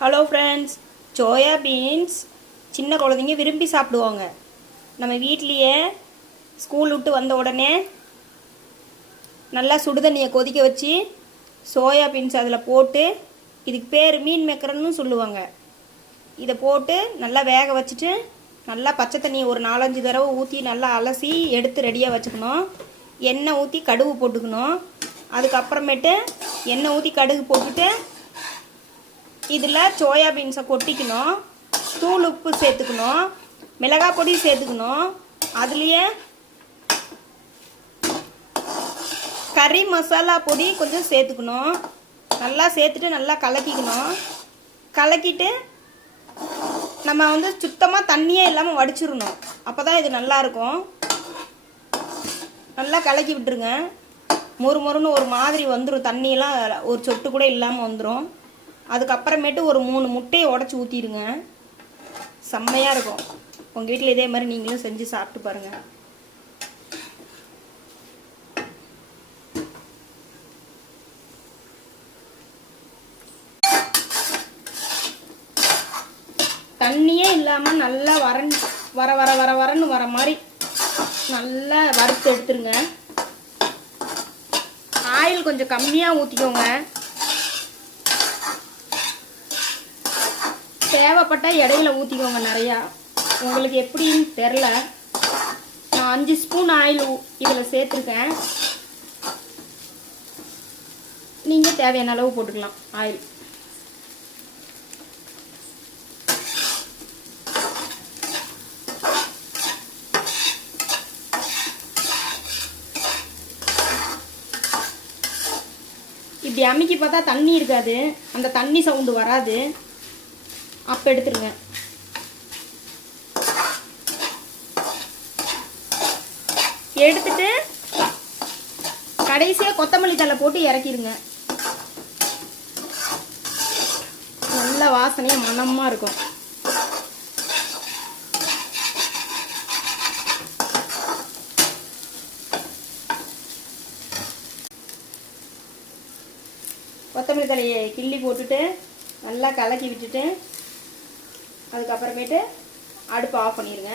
Hello friends, soya beans சின்ன குழந்தைங்க விரும்பி சாப்பிடுவாங்க. நம்ம வீட்லேயே ஸ்கூல் விட்டு வந்த உடனே நல்லா சுடுதண்ணியை கொதிக்க வச்சு சோயா பீன்ஸ் அதில் போட்டு, இதுக்கு பேர் மீன் மேக்கர்னு சொல்லுவாங்க. இதை போட்டு நல்லா வேக வச்சுட்டு நல்லா பச்சை தண்ணியை ஒரு 4-5 தடவை ஊற்றி நல்லா அலசி எடுத்து ரெடியாக வச்சுக்கணும். எண்ணெய் ஊற்றி கடுகு போட்டுக்கணும். அதுக்கப்புறமேட்டு எண்ணெய் ஊற்றி கடுகு போட்டுட்டு இதில் சோயா பீன்ஸை கொட்டிக்கணும். தூள் உப்பு சேர்த்துக்கணும், மிளகாய் பொடி சேர்த்துக்கணும். அதுலேயே கறி மசாலா பொடி கொஞ்சம் சேர்த்துக்கணும். நல்லா சேர்த்துட்டு நல்லா கலக்கிக்கணும். கலக்கிட்டு நம்ம சுத்தமாக தண்ணியே இல்லாமல் வடிச்சிடணும். அப்போ தான் இது நல்லாயிருக்கும். நல்லா கலக்கி விட்டுருங்க. மொறு மொறுன்னு ஒரு மாதிரி வந்துடும், தண்ணியெல்லாம் ஒரு சொட்டு கூட இல்லாமல் வந்துடும். அதுக்கப்புறமேட்டு ஒரு 3 முட்டையை உடச்சி ஊற்றிடுங்க. செம்மையாக இருக்கும். உங்கள் வீட்டில் இதே மாதிரி நீங்களும் செஞ்சு சாப்பிட்டு பாருங்கள். தண்ணியே இல்லாமல் நல்லா வரன்னு வர மாதிரி நல்லா வறுத்து எடுத்துருங்க. ஆயில் கொஞ்சம் கம்மியாக ஊற்றிக்கோங்க. தேவைப்பட்ட இடையில ஊற்றிக்கோங்க நிறையா. உங்களுக்கு எப்படின்னு தெரில. நான் 5 ஸ்பூன் ஆயில் இதில் சேர்த்துருக்கேன். நீங்கள் தேவையான அளவு போட்டுக்கலாம் ஆயில். இப்படி அமுக்கி பார்த்தா தண்ணி இருக்காது, அந்த தண்ணி சவுண்டு வராது. அப்போ எடுத்துருங்க. எடுத்துட்டு கடைசியாக கொத்தமல்லி தழை போட்டு இறக்கிடுங்க. நல்ல வாசனையாக மணமாக இருக்கும். கொத்தமல்லி தழையை கிள்ளி போட்டுட்டு நல்லா கலக்கி விட்டுட்டு அதுக்கப்புறமேட்டு அடுப்பை ஆஃப் பண்ணிடுங்க.